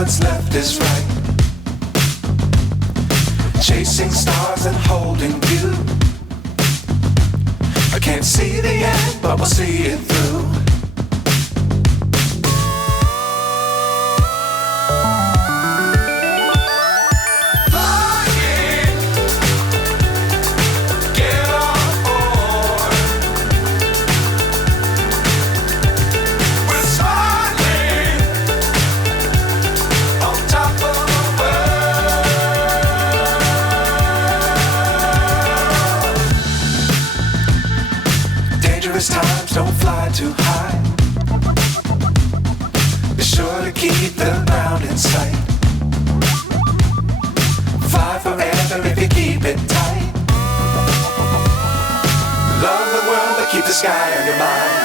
what's left is right. Chasing stars and holding you. I can't see the end, but we'll see it through. Times don't fly too high. Be sure to keep the ground in sight. Fly forever if you keep it tight. Love the world but keep the sky on your mind.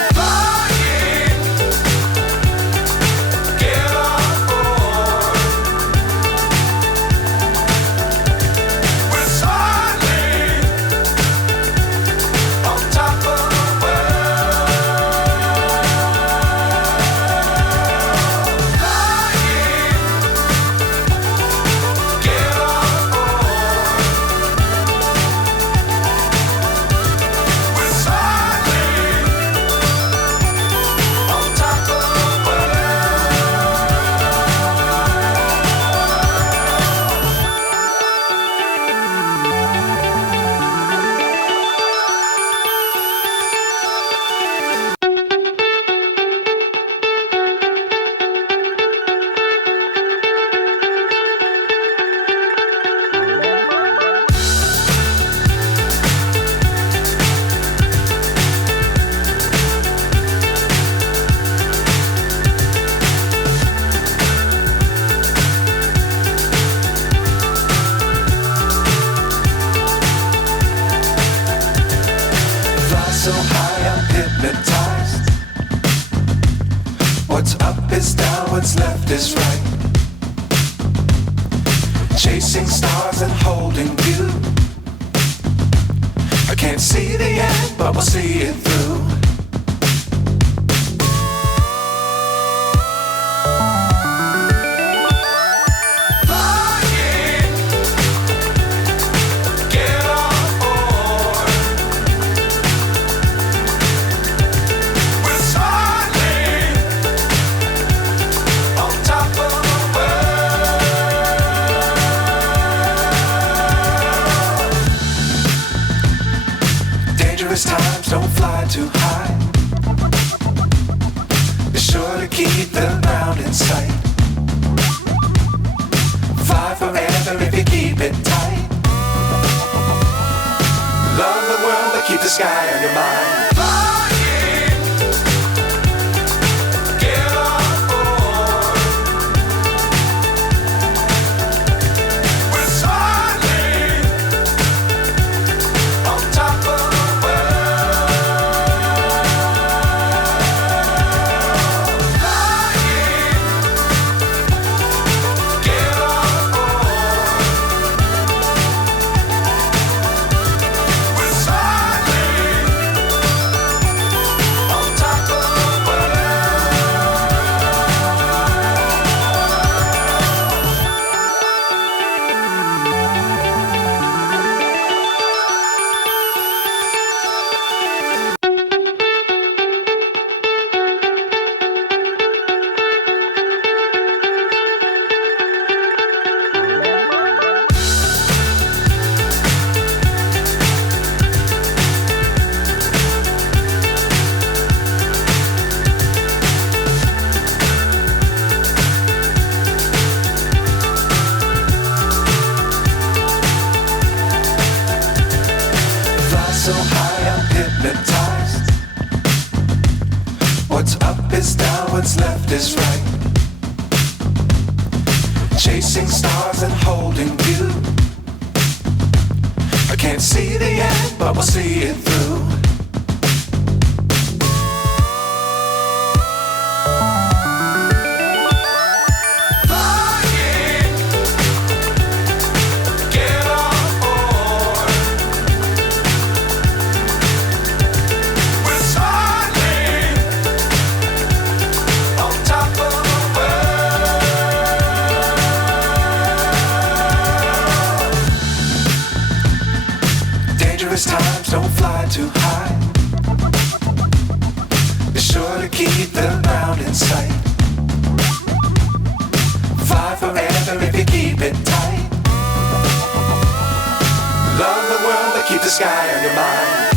So high I'm hypnotized. What's up is down, what's left is right. Chasing stars and holding you. I can't see the end, but we'll see it through. Times don't fly too high. Be sure to keep the ground in sight. Fly forever if you keep it tight. Love the world but keep the sky on your mind. So high I'm hypnotized. What's up is down, what's left is right. Chasing stars and holding you. I can't see the end, but we'll see it through. turn round in sight. Fly forever if you keep it tight. Love the world but keep the sky on your mind.